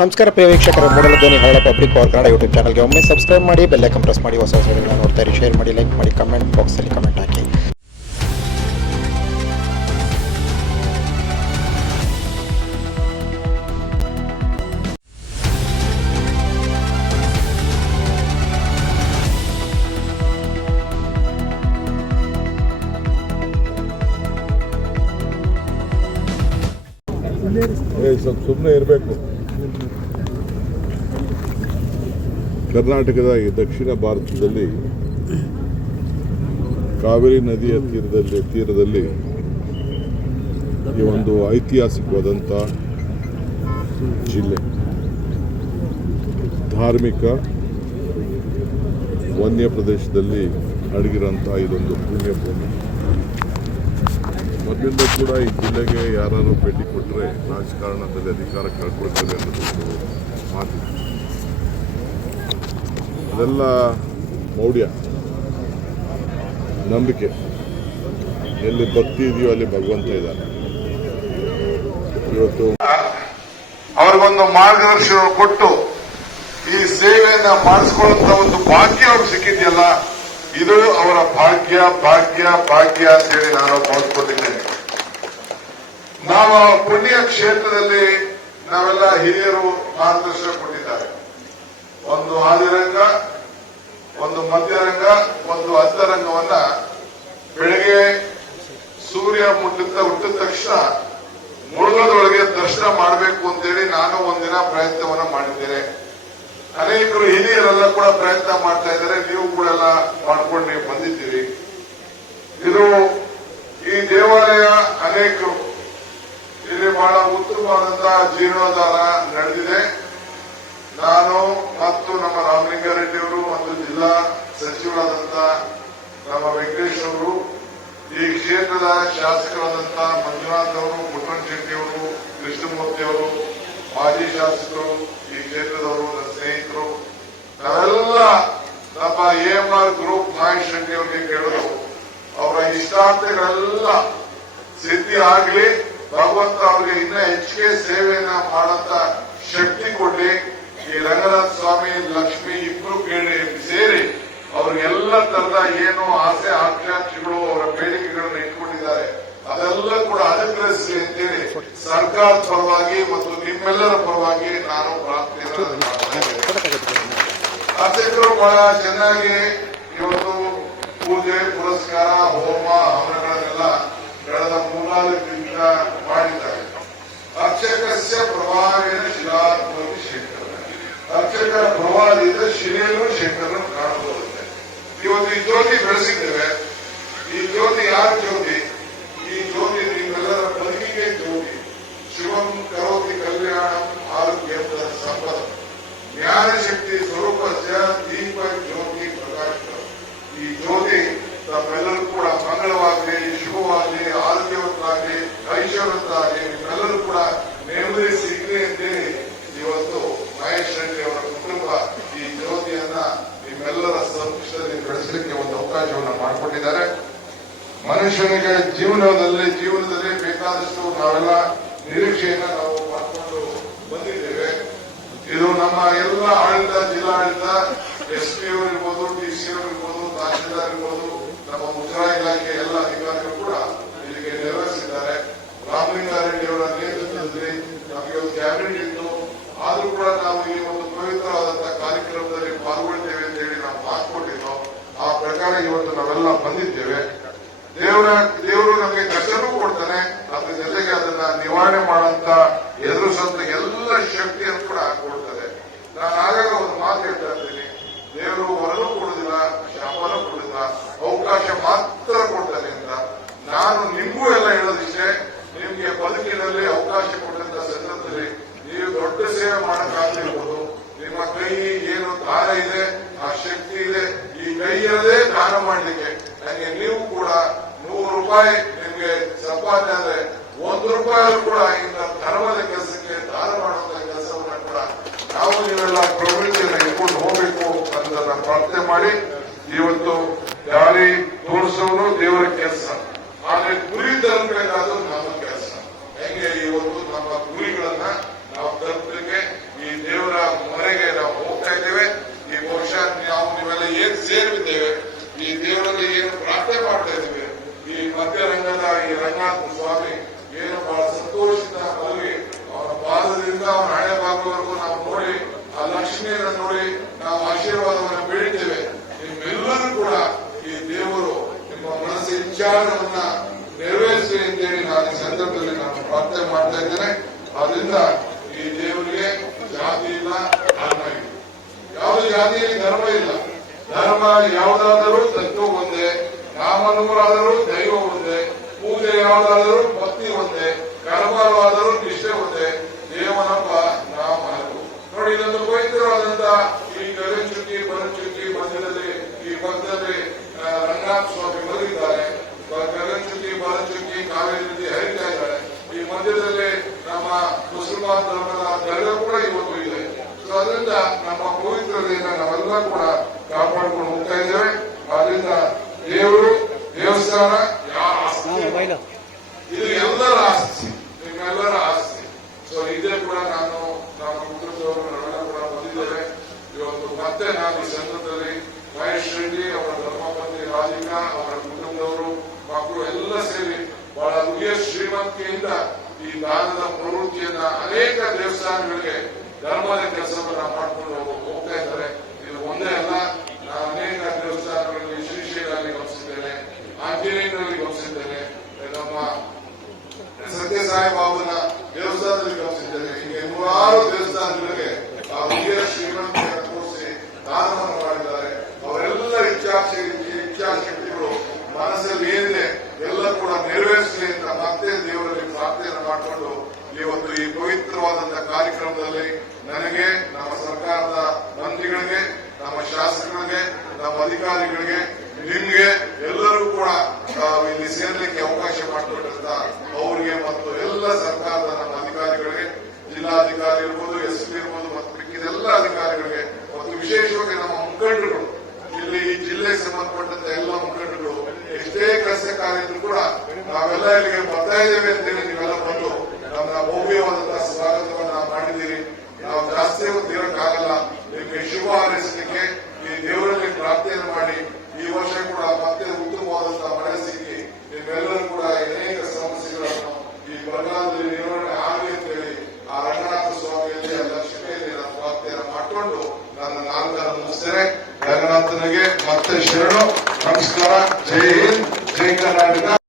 ನಮಸ್ಕಾರ ಪ್ರಿಯ ವೀಕ್ಷಕರೇ, ಮೂಡಲ ಧ್ವನಿ ಹಳ್ಳ ಪಬ್ಲಿಕ್ ಪವರ್ ಕನ್ನಡ ಯೂಟ್ಯೂಬ್ ಚಾನಲ್ಗೆ ಒಮ್ಮೆ ಸಬ್ಸ್ಕ್ರೈಬ್ ಮಾಡಿ, ಬೆಲ್ ಐಕಾನ್ ಪ್ರೆಸ್ ಮಾಡಿ, ಹೊಸ ವಿಡಿಯೋಗಳನ್ನ ನೋಡ್ತಾ ಇರಿ. ಶೇರ್ ಮಾಡಿ, ಲೈಕ್ ಮಾಡಿ, ಕಮೆಂಟ್ ಬಾಕ್ಸಲ್ಲಿ ಕಮೆಂಟ್ ಹಾಕಿ. ಸ್ವಲ್ಪ ಸುಮ್ಮನೆ ಇರಬೇಕು. ಕರ್ನಾಟಕದ ಈ ದಕ್ಷಿಣ ಭಾರತದಲ್ಲಿ ಕಾವೇರಿ ನದಿಯ ತೀರದಲ್ಲಿ ಈ ಒಂದು ಐತಿಹಾಸಿಕವಾದಂಥ ಜಿಲ್ಲೆ, ಧಾರ್ಮಿಕ ವನ್ಯ ಪ್ರದೇಶದಲ್ಲಿ ಅಡಗಿರೋಂಥ ಇದೊಂದು ಪುಣ್ಯಭೂಮಿ. ಮೊದಲಿಂದ ಕೂಡ ಈ ಜಿಲ್ಲೆಗೆ ಯಾರು ಭೇಟಿ ಕೊಟ್ಟರೆ ರಾಜಕಾರಣದಲ್ಲಿ ಅಧಿಕಾರ ಕಳ್ಕೊಳ್ತಾರೆ ಅನ್ನೋದೊಂದು ಮಾತಿದೆ. ಅದೆಲ್ಲ ಮೌಢ್ಯ, ನಂಬಿಕೆ. ಎಲ್ಲಿ ಭಕ್ತಿ ಇದೆಯೋ ಅಲ್ಲಿ ಭಗವಂತ ಇದ್ದಾನೆ. ಇವತ್ತು ಅವ್ರಿಗೊಂದು ಮಾರ್ಗದರ್ಶನ ಕೊಟ್ಟು ಈ ಸೇವೆಯನ್ನ ಮಾಡಿಸ್ಕೊಳ್ಳುವಂತ ಒಂದು ಭಾಗ್ಯ ಅವ್ರಿಗೆ ಸಿಕ್ಕಿದೆಯಲ್ಲ, ಇದು ಅವರ ಭಾಗ್ಯ ಭಾಗ್ಯ ಭಾಗ್ಯ ಅಂತೇಳಿ ನಾನು ಭಾವಿಸ್ಕೊಂಡಿದ್ದೇನೆ. ನಾವು ಪುಣ್ಯ ಕ್ಷೇತ್ರದಲ್ಲಿ ನಾವೆಲ್ಲ ಹಿರಿಯರು ಮಾರ್ಗದರ್ಶನ ಕೊಟ್ಟಿದ್ದಾರೆ. ಒಂದು ಆದಿರಂಗ, ಒಂದು ಮಧ್ಯರಂಗ, ಒಂದು ಅರ್ಧರಂಗವನ್ನ ಬೆಳಗ್ಗೆ ಸೂರ್ಯ ಹುಟ್ಟಿದ ತಕ್ಷಣ ಮುಳುಗೋದ್ರೊಳಗೆ ದರ್ಶನ ಮಾಡಬೇಕು ಅಂತೇಳಿ ನಾನು ಒಂದಿನ ಪ್ರಯತ್ನವನ್ನ ಮಾಡಿದ್ದೇನೆ. ಅನೇಕರು ಹಿರಿಯರೆಲ್ಲ ಕೂಡ ಪ್ರಯತ್ನ ಮಾಡ್ತಾ ಇದ್ದಾರೆ. ನೀವು ಕೂಡ ಎಲ್ಲ ಮಾಡ್ಕೊಂಡು ನೀವು ಬಂದಿದ್ದೀರಿ. ಇದು ಈ ದೇವಾಲಯ ಅನೇಕರು ಇಲ್ಲಿ ಬಹಳ ಉತ್ತಮವಾದಂತಹ ಜೀರ್ಣೋದ್ಧಾರ ನಡೆದಿದೆ. ನಾನು ಮತ್ತು ನಮ್ಮ ರಾಮಲಿಂಗಾರೆಡ್ಡಿ ಅವರು ಮತ್ತು ಜಿಲ್ಲಾ ಸಚಿವರಾದಂಥ ನಮ್ಮ ವೆಂಕಟೇಶ್ ಅವರು, ಈ ಕ್ಷೇತ್ರದ ಶಾಸಕರಾದಂಥ ಮಂಜುನಾಥ್ ಅವರು, ಪುಟ್ಟಣ್ ಶೆಟ್ಟಿ ಅವರು, ಕೃಷ್ಣಮೂರ್ತಿ ಅವರು, ಮಾಜಿ ಶಾಸಕರು, ಈ ಕ್ಷೇತ್ರದವರು, ನನ್ನ ಸ್ನೇಹಿತರು, ನಾವೆಲ್ಲ ನಮ್ಮ AMR ಗ್ರೂಪ್ ಮಹೇಶ್ ಶೆಟ್ಟಿ ಅವರಿಗೆ ಕೇಳೋದು, ಅವರ ಇಷ್ಟಾರ್ಥಗಳೆಲ್ಲ ಸಿದ್ಧಿ ಆಗಲಿ, ಭಗವಂತ ಅವರಿಗೆ ಇನ್ನೂ ಹೆಚ್ಚಿಗೆ ಸೇವೆಯನ್ನ ಮಾಡಂತ ಶಕ್ತಿ ಕೊಡ್ಲಿ. ಈ ರಂಗನಾಥ ಸ್ವಾಮಿ, ಲಕ್ಷ್ಮಿ ಇಬ್ರು ಸೇರಿ ಅವ್ರಿಗೆಲ್ಲ ತರದ ಏನು ಆಸೆ ಆಕಾಂಕ್ಷೆಗಳು, ಅವರ ಬೇಡಿಕೆಗಳನ್ನು ಇಟ್ಕೊಂಡಿದ್ದಾರೆ, ಅದೆಲ್ಲ ಕೂಡ ಅನುಗ್ರಹಿಸಲಿ ಅಂತೇಳಿ ಸರ್ಕಾರದ ಪರವಾಗಿ ಮತ್ತು ನಿಮ್ಮೆಲ್ಲರ ಪರವಾಗಿ ನಾನು ಪ್ರಾರ್ಥನೆಯನ್ನು ಮಾಡ್ತೇನೆ. ಅರ್ಚಕರು ಬಹಳ ಚೆನ್ನಾಗಿ ಇವತ್ತು ಪೂಜೆ ಪುರಸ್ಕಾರ, ಹೋಮ ಹವನಗಳನ್ನೆಲ್ಲ ಕಳೆದ 3-4 ದಿನ ಮಾಡಿದ್ದಾರೆ. ಅರ್ಚಕಸ್ಯ ಪ್ರಭಾವೇನ ಶಿಲಾತ್ಮಕಿ ಶಂಕರ, ಅರ್ಚಕರ ಪ್ರಭಾವದಿಂದ ಶಿಲೆಯಲ್ಲೂ ಶಂಕರನ್ನು ಕಾಣಬಹುದಂತೆ. ಇವತ್ತು ಈ ಜ್ಯೋತಿ ಬೆಳೆಸಿದ್ದೇವೆ. ಈ ಜ್ಯೋತಿ ಯಾರ ಜ್ಯೋತಿ? ಈ ಜ್ಯೋತಿ ನಿಮ್ಮೆಲ್ಲರ ಬದುಕಿಗೆ ಜ್ಯೋತಿ. ಶಿವಂ ಕರೋತಿ ಕಲ್ಯಾಣಂ ಆರೋಗ್ಯ ಸಂಪದ, ಜ್ಞಾನಶಕ್ತಿ ಸ್ವರೂಪಸ್ಯ ದೀಪ ಜ್ಯೋತಿ ಪ್ರಕಾಶ. ಈ ಜ್ಯೋತಿ ತಮ್ಮೆಲ್ಲರೂ ಕೂಡ ಮಂಗಳವಾಗಲಿ, ಶುಭವಾಗಲಿ, ಆರೋಗ್ಯವಂತರಾಗಲಿ, ಐಶ್ವರ್ಯವಂತರಾಗಲಿ, ನಿಮ್ಮೆಲ್ಲರೂ ಕೂಡ ನೆಮ್ಮದಿ ಸಿಗಲಿ ಅಂತೇಳಿ ಇವತ್ತು ಮಹೇಶ್ ರೆಡ್ಡಿ ಅವರ ಕುಟುಂಬ ಈ ಜ್ಯೋತಿಯನ್ನ ನಿಮ್ಮೆಲ್ಲರ ಸಂತೋಷದಲ್ಲಿ ಬೆಳೆಸಲಿಕ್ಕೆ ಒಂದು ಅವಕಾಶವನ್ನು ಮಾಡಿಕೊಟ್ಟಿದ್ದಾರೆ. ಮನುಷ್ಯನಿಗೆ ಜೀವನದಲ್ಲಿ ಬೇಕಾದಷ್ಟು ನಾವೆಲ್ಲ ನಿರೀಕ್ಷೆಯನ್ನ ನಾವು ಮಾಡಿಕೊಂಡು ಬಂದಿದ್ದೇವೆ. ಇದು ನಮ್ಮ ಎಲ್ಲ ಆಡಳಿತ, ಜಿಲ್ಲಾಡಳಿತ, SP ಅವರು ಇರ್ಬೋದು, DC ಅವರು ಇರ್ಬೋದು, ತಹಶೀಲ್ದಾರ್ ಇರ್ಬೋದು, ನಮ್ಮ ಮುಜರಾಯಿ ಇಲಾಖೆ ಎಲ್ಲ ಅಧಿಕಾರಿಗಳು ಕೂಡ ಇಲ್ಲಿಗೆ ನೆರವೇರಿಸಿದ್ದಾರೆ. ರಾಮಲಿಂಗಾರೆಡ್ಡಿ ಅವರ ನೇತೃತ್ವದಲ್ಲಿ ನಮಗೆ ಒಂದು ಕ್ಯಾಬಿನೆಟ್ ಇತ್ತು. ಆದ್ರೂ ಕೂಡ ನಾವು ಈ ಒಂದು ಪವಿತ್ರವಾದಂತಹ ಕಾರ್ಯಕ್ರಮದಲ್ಲಿ ಪಾಲ್ಗೊಳ್ತೇವೆ ಅಂತ ಹೇಳಿ ನಾವು ಮಾತುಕೊಟ್ಟಿದ್ದೋ, ಆ ಪ್ರಕಾರ ಇವತ್ತು ನಾವೆಲ್ಲ ಬಂದಿದ್ದೇವೆ. ದೇವರು ನಮಗೆ ಕಷ್ಟನೂ ಕೊಡ್ತಾನೆ, ಅದ್ರ ಜೊತೆಗೆ ಅದನ್ನ ನಿವಾರಣೆ ಮಾಡುವಂತ ಎದುರಿಸುವಂತ ಎಲ್ಲ ಶಕ್ತಿಯನ್ನು ಕೂಡ ಕೊಡ್ತಾರೆ. ನಾನು ಆಗಾಗ ಒಂದು ಮಾತು ಹೇಳ್ತಾ ಇರ್ತೀನಿ, ದೇವರು ವರನೂ ಕೊಡುದಿಲ್ಲ, ಶಾಪನೂ ಕೊಡುದಿಲ್ಲ, ಅವಕಾಶ ಮಾತ್ರ ಕೊಡ್ತಾನೆ ಅಂತ. ನಾನು ನಿಮಗೂ ಎಲ್ಲ ಹೇಳೋದಿಷ್ಟೇ, ನಿಮ್ಗೆ ಬದುಕಿನಲ್ಲಿ ಅವಕಾಶ ಕೊಟ್ಟಂತ ಸಂದರ್ಭದಲ್ಲಿ ನೀವು ದೊಡ್ಡ ಸೇವೆ ಮಾಡಕ್ಕಾಗಲಿರ್ಬೋದು. ನಿಮ್ಮ ಕೈ ಏನು ದಾನ ಇದೆ, ಆ ಶಕ್ತಿ ಇದೆ, ಈ ಕೈಯಲ್ಲೇ ದಾನ ಮಾಡಲಿಕ್ಕೆ ನನಗೆ ನೀವು ಕೂಡ 100 ರೂಪಾಯಿ ನಿಮ್ಗೆ ಸಂಪಾದನೆ ಆದ್ರೆ 1 ರೂಪಾಯಿ ಕೂಡ ಇಂಥ ಧರ್ಮದ ಕೆಲಸಕ್ಕೆ ದಾನ ಮಾಡುವಂತ ಕೆಲಸವನ್ನ ಕೂಡ ನಾವು ನೀವೆಲ್ಲ ಪ್ರವೃತ್ತಿಯನ್ನು ಇಟ್ಕೊಂಡು ಹೋಗ್ಬೇಕು ಅಂತ ನಾನು ಪ್ರಾರ್ಥನೆ ಮಾಡಿ, ಇವತ್ತು ದಾರಿ ತೋರಿಸೋನು ದೇವರ ಕೆಲಸ, ಆದ್ರೆ ಗುರಿ ತಲುಪಬೇಕಾದ್ರು ನಮ್ಮ ಕೆಲಸ. ಹೆಂಗೆ ಇವತ್ತು ನಮ್ಮ ಗುರಿಗಳನ್ನ ನಾವು ತಲುಪಲಿಕ್ಕೆ ಈ ಕಣ್ಣೀರ ನೋಡಿ ನಾವು ಆಶೀರ್ವಾದವನ್ನು ಬೇಡಿದ್ದೇವೆ. ನಿಮ್ಮೆಲ್ಲರೂ ಕೂಡ ಈ ದೇವರು ನಿಮ್ಮ ಮನಸ್ಸಿನ ವಿಚಾರವನ್ನ ನೆರವೇರಿಸಲಿ ಅಂತೇಳಿ ನಾನು ಈ ಸಂದರ್ಭದಲ್ಲಿ ನಾನು ಪ್ರಾರ್ಥನೆ ಮಾಡ್ತಾ ಇದ್ದೇನೆ. ಆದ್ರಿಂದ ಈ ದೇವರಿಗೆ ಜಾತಿ ಇಲ್ಲ, ಧರ್ಮ ಇಲ್ಲ. ಯಾವುದೇ ಜಾತಿಯಲ್ಲಿ ಧರ್ಮ ಇಲ್ಲ. ಧರ್ಮ ಯಾವುದಾದರೂ ತತ್ವ ಒಂದೇ, ನಾಮನೂರಾದರೂ ದೈವ ಒಂದೇ, ಪೂಜೆ ಯಾವುದಾದರೂ ಭಕ್ತಿ ಒಂದೇ, ಕರ್ಮವಾದರೂ ನಿಷ್ಠೆ ಒಂದೇ, ದೇವನಪ್ಪ ನಾವು ನೋಡಿ. ಇದೊಂದು ಪವಿತ್ರವಾದಂತ ಈ ಗಗನಚುಕ್ಕಿ ಬನಚುಕ್ಕಿ ಮಧ್ಯದಲ್ಲಿ ಈ ಪಕ್ಕದಲ್ಲಿ ರಂಗನಾಥ ಸ್ವಾಮಿ ಬರೆದಿದ್ದಾರೆ. ಗಗನಚುಕ್ಕಿ ಬನಚುಕ್ಕಿ ಕಾವೇರಿ ನದಿ ಹರಿತಾ ಇದ್ದಾರೆ. ಈ ಮಧ್ಯದಲ್ಲಿ ನಮ್ಮ ಮುಸಲ್ಮಾನ್ ಧರ್ಮದ ದರ್ಗಾ ಕೂಡ ಇವತ್ತು ಇದೆ. ಸೊ ಅದರಿಂದ ನಮ್ಮ ಪವಿತ್ರತೆಯಿಂದ ನಾವೆಲ್ಲ ಕೂಡ ಕಾಪಾಡಿಕೊಂಡು ಹೋಗ್ತಾ ಇದ್ದೇವೆ. ಆದ್ರಿಂದ ದೇವರು, ದೇವಸ್ಥಾನ ಯಾರ ಆಸ್ತಿ, ಇದು ಎಲ್ಲರ ಆಸ್ತಿ, ನಿಮ್ಮೆಲ್ಲರ ಆಸ್ತಿ. ಸೊ ಇದೇ ಕೂಡ ನಾನು ನಮ್ಮ ಕುಟುಂಬದವರು ನಾವೆಲ್ಲ ಕೂಡ ಬಂದಿದ್ದೇವೆ. ಇವತ್ತು ಮತ್ತೆ ನಾನು ಈ ಸಂದರ್ಭದಲ್ಲಿ ಮಹೇಶ್ ರೆಡ್ಡಿ ಅವರ ಧರ್ಮಪತ್ನಿ ರಾಧಿಕಾ ಅವರ ಕುಟುಂಬದವರು ಮಕ್ಕಳು ಎಲ್ಲ ಸೇರಿ ಬಹಳ ಹೃದಯ ಶ್ರೀಮಂತಿಕೆಯಿಂದ ಈ ದಾನದ ಪ್ರವೃತ್ತಿಯನ್ನ ಅನೇಕ ದೇವಸ್ಥಾನಗಳಿಗೆ ಧರ್ಮದ ಕೆಲಸವನ್ನ ಮಾಡಿಕೊಂಡು ಹೋಗ್ತಾ ಇದ್ದಾರೆ. ಇದು ಒಂದೇ ಅಲ್ಲ, ನಾನು ಅನೇಕ ದೇವಸ್ಥಾನಗಳಲ್ಲಿ ಶ್ರೀಶೈಲಲ್ಲಿ ಗಮನಿಸಿದ್ದೇನೆ, ಆಂಜನೇಯನಲ್ಲಿ ಗಮನಿಸಿದ್ದೇನೆ, ನಮ್ಮ ಸತ್ಯಸಾಯಿ ಬಾಬುನ ದೇವಸ್ಥಾನದಲ್ಲಿ ಗಮನಿಸಿದ್ದೇನೆ. ಹೀಗೆ ನೂರಾರು ದೇವಸ್ಥಾನಗಳಿಗೆ ಆ ಹೃದಯ ಶ್ರೀಮಂತಿಯನ್ನು ತೋರಿಸಿ ದಾನವನ್ನು ಮಾಡಿದ್ದಾರೆ. ಅವರೆಲ್ಲ ಇಚ್ಛಾಶಕ್ತಿಗಳು ಮನಸ್ಸಲ್ಲಿ ಏನಿದೆ ಎಲ್ಲ ಕೂಡ ನೆರವೇರಿಸಲಿ ಅಂತ ಮತ್ತೆ ದೇವರಲ್ಲಿ ಪ್ರಾರ್ಥನೆಯನ್ನು ಮಾಡಿಕೊಂಡು ಇವತ್ತು ಈ ಪವಿತ್ರವಾದಂತಹ ಕಾರ್ಯಕ್ರಮದಲ್ಲಿ ನನಗೆ, ನಮ್ಮ ಸರ್ಕಾರದ ಮಂತ್ರಿಗಳಿಗೆ, ನಮ್ಮ ಶಾಸಕರಿಗೆ, ನಮ್ಮ ಅಧಿಕಾರಿಗಳಿಗೆ, ನಿಮ್ಗೆ ಎಲ್ಲರೂ ಕೂಡ ಇಲ್ಲಿ ಸೇರ್ಲಿಕ್ಕೆ ಅವಕಾಶ ಮಾಡಿಕೊಟ್ಟಂತ ಅವರಿಗೆ ಮತ್ತು ಎಲ್ಲ ಸರ್ಕಾರದ ನಮ್ಮ ಅಧಿಕಾರಿಗಳಿಗೆ, ಜಿಲ್ಲಾಧಿಕಾರಿ ಇರ್ಬೋದು, ಎಸ್ಪಿ ಇರ್ಬೋದು ಮತ್ತು ಮಿಕ್ಕಿದೆಲ್ಲ ಅಧಿಕಾರಿಗಳಿಗೆ ಮತ್ತು ವಿಶೇಷವಾಗಿ ನಮ್ಮ ಮುಖಂಡರುಗಳು, ಇಲ್ಲಿ ಈ ಜಿಲ್ಲೆಗೆ ಸಂಬಂಧಪಟ್ಟಂತ ಎಲ್ಲ ಮುಖಂಡರುಗಳು ಎಷ್ಟೇ ಕೆಲಸ ಕಾರ್ಯ ಇದ್ರು ಕೂಡ ನಾವೆಲ್ಲ ಇಲ್ಲಿಗೆ ಬರ್ತಾ ಇದ್ದೇವೆ ಅಂತೇಳಿ ನೀವೆಲ್ಲ ಬಂದು ನಮ್ಮ ಭವ್ಯವಾದಂತಹ ಸ್ವಾಗತವನ್ನ ಮಾಡಿದ್ದೀರಿ. ನಾವು ಜಾಸ್ತಿ ಹೊತ್ತು ಇರೋಕ್ಕಾಗಲ್ಲ. ನಿಮಗೆ ಶುಭ ಹಾರೈಸಲಿಕ್ಕೆ ಈ ದೇವರಲ್ಲಿ ಪ್ರಾರ್ಥನೆ ಮಾಡಿ ಈ ವರ್ಷ ಕೂಡ ಮತ್ತೆ ಉತ್ತಮವಾದಂತಹ ಮಳೆ ಸಿಕ್ಕಿ ನಿಮ್ಮೆಲ್ಲರೂ ಕೂಡ ಅನೇಕ ಸಮಸ್ಯೆಗಳನ್ನು ಈ ಬರಗಾಲದಲ್ಲಿ ನಿರ್ವಹಣೆ ಆಗಲಿ ಅಂತೇಳಿ ಆ ರಂಗನಾಥ ಸ್ವಾಮಿಯಲ್ಲಿ ಲಕ್ಷ್ಮಿಯಲ್ಲಿ ನಾನು ಪ್ರಾರ್ಥನೆ ಮಾಡಿಕೊಂಡು ನನ್ನ ನಾಲ್ಕರ ಮುಗಿಸ್ತೇನೆ. ರಂಗನಾಥನಿಗೆ ಮತ್ತೆ ಶರಣು, ನಮಸ್ಕಾರ. ಜೈ ಹಿಂದ್, ಜೈ ಕರ್ನಾಟಕ.